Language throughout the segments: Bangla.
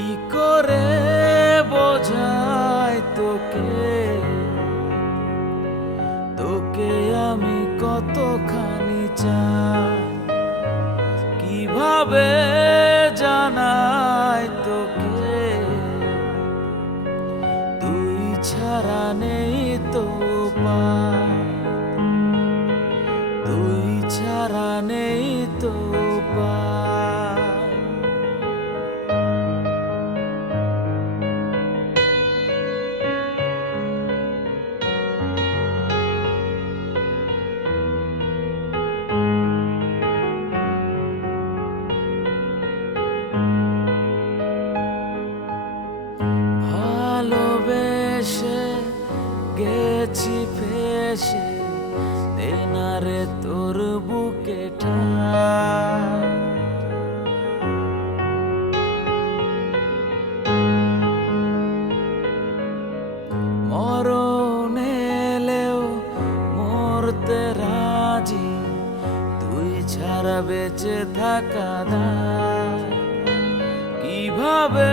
কি করে বোঝাই তোকে? তোকে আমি কতখানি চাই? কীভাবে জানাই তোকে? তুই ছাড়া নেই তো উপায়। গেছি ফেসে দেনারে তোর বুকে ঠাই। মরণ এলেও মরতে রাজি, তুই ছাড়া বেঁচে থাকা দা কীভাবে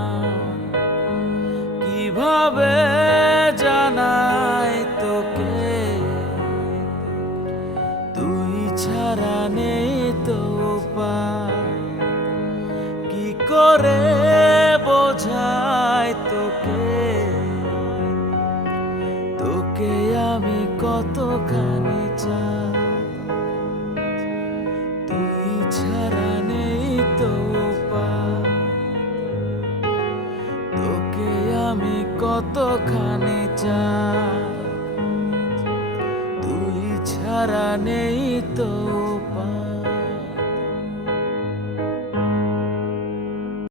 উপায় কি করে বোঝাই তোকে? তোকে আমি কতখানি চাই? তুই ছাড়া নেই তো তোকে আমি কতখানি চাই? তুই ছাড়া নেই তো